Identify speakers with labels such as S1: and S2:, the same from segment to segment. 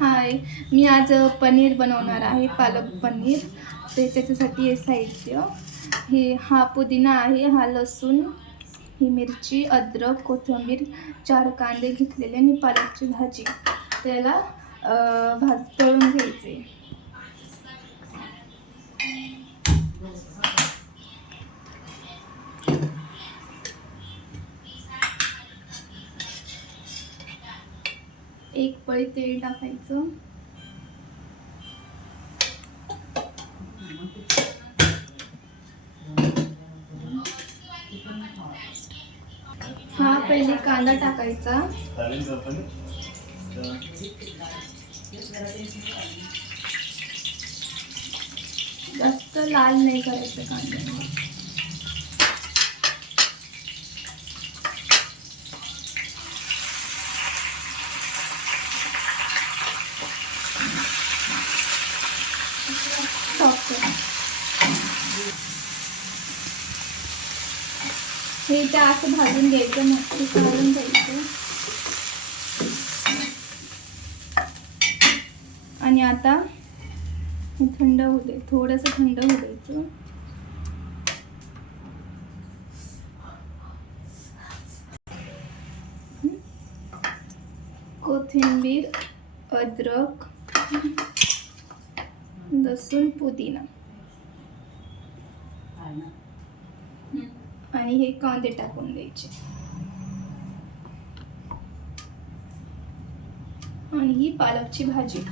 S1: हाय मी आज पनीर बनवणार आहे पालक पनीर. ते त्याच्यासाठी हे साहित्य. हे हा पुदिना आहे हा लसूण ही मिरची अद्रक कोथिंबीर चार कांदे घेतलेले आणि पालकची भाजी. त्याला अं, भाज तळून घ्यायचे. एक पळी तेल टाकायचं. हा पहिले कांदा टाकायचा. जास्त लाल नाही करायचं कांदा Soft करा. हे ते असं भाजून घ्यायचं मस्त काढून घ्यायचं. आणि आता हे थंड होऊ दे थोडंसं थंड होऊ द्यायचं. कोथिंबीर अद्रक लसूण पुदिना. आणि हे कांदे टाकून द्यायचे. आणि ही पालकची भाजी.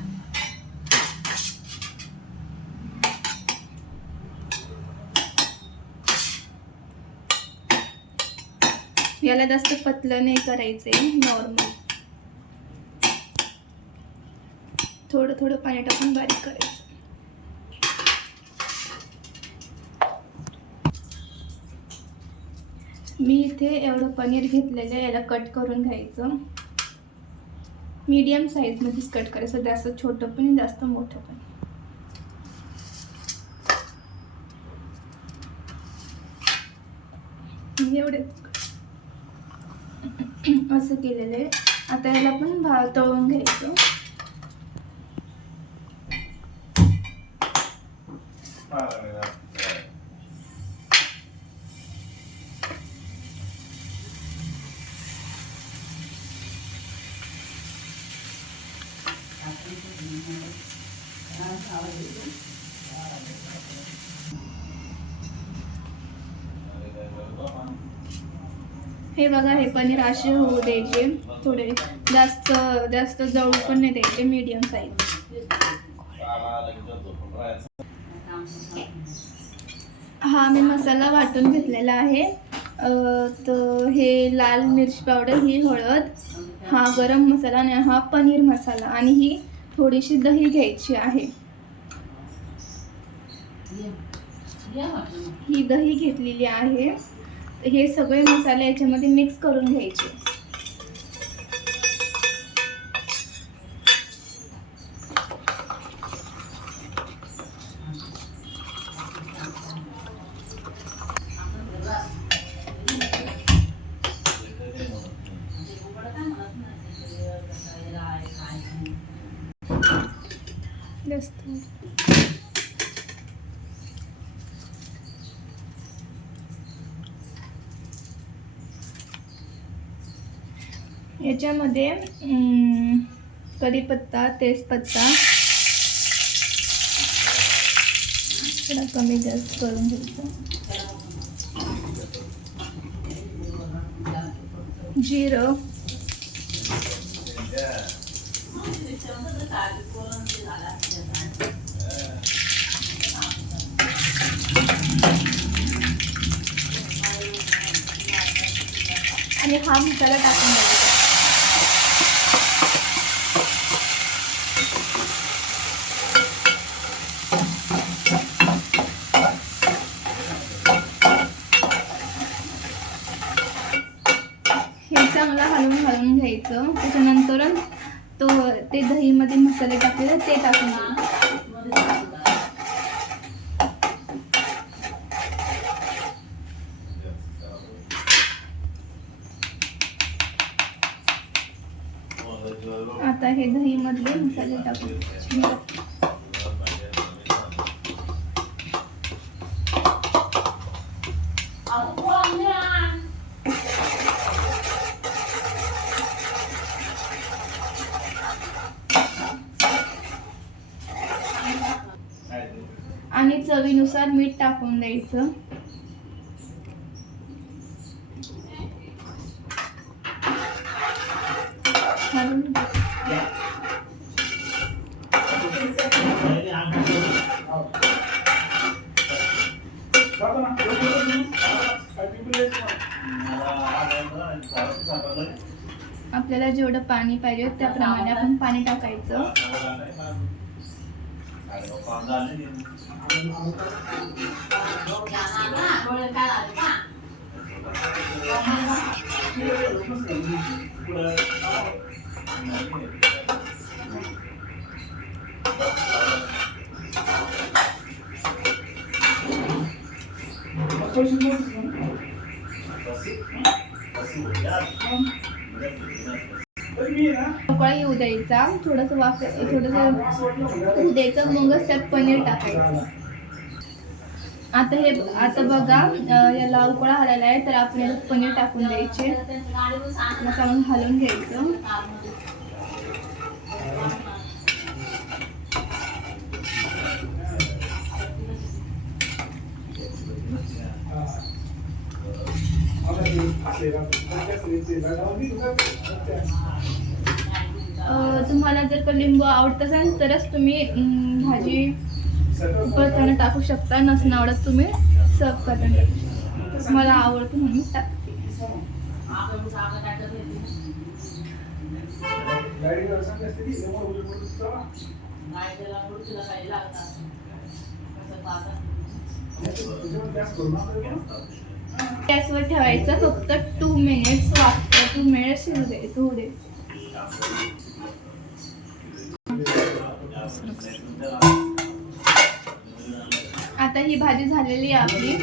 S1: याला जास्त पतलं नाही करायचंय नॉर्मल थोडं थोडं पाणी टाकून बारीक करायचं. मी इथे एवढं पनीर घेतलेलं आहे याला कट करून घ्यायचं. मीडियम साईजमध्येच कट करायचं जास्त छोटं पण जास्त मोठं पण एवढे असं केलेलं आहे. आता याला पण भा तळून घ्यायचं. हे बघा हे पनीर असे होऊ द्यायचे. थोडे जास्त जास्त जवळ पण नाही द्यायचे मीडियम साईज हा मी मसाला वाटून घेतलेला आहे. तर हे लाल मिरची पावडर ही हळद हा गरम मसाला आणि हा पनीर मसाला आणि ही थोडीशी दही घ्यायची आहे. ही दही घेतलेली आहे. हे सगळे मसाले याच्यामध्ये मिक्स करून घ्यायचे जास्त याच्यामध्ये कढीपत्ता तेजपत्ता. थोडा कमी जास्त करून घ्यायचं. जिरं. आणि हा मसाला टाकून द्यायचा हे मला हलवून हलवून घ्यायचं. त्याच्यानंतर तो ते दहीमध्ये मसाले टाकले ते टाकून द्यायचे आता हे दही मधले मसाले टाकू आणि चवीनुसार मीठ टाकून द्यायचं. आपल्याला जेवढं पाणी पाहिजे त्याप्रमाणे आपण पाणी टाकायचं. Depois de dois anos. Você. येऊ द्यायचा. थोडंसं वाफ थोडंसं होऊ द्यायचं. मगच त्यात पनीर टाकायचं. आता हे आता बघा याला उकळा आलेला आहे तर आपण याला पनीर टाकून द्यायचे. मग हलवून घ्यायचं. तुम्हाला जर का लिंबू आवडत असेल तरच तुम्ही भाजी उकळताना टाकू शकता. नसून आवडत तुम्ही सर्व करताना टाकू शकता. मला आवडतं म्हणून टाकते. गॅसवर ठेवायचं फक्त टू मिनिट्स वाटतं टू मिनिट्स शिजू दे होऊ दे आता ही भाजी झालेली आहे आपली.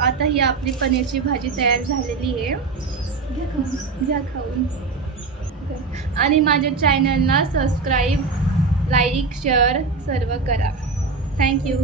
S1: आता ही आपली पनीरची भाजी तयार झालेली आहे. घ्या खाऊन घ्या खाऊन. आणि माझ्या चॅनलला सबस्क्राईब लाईक शेअर सर्व करा. थँक्यू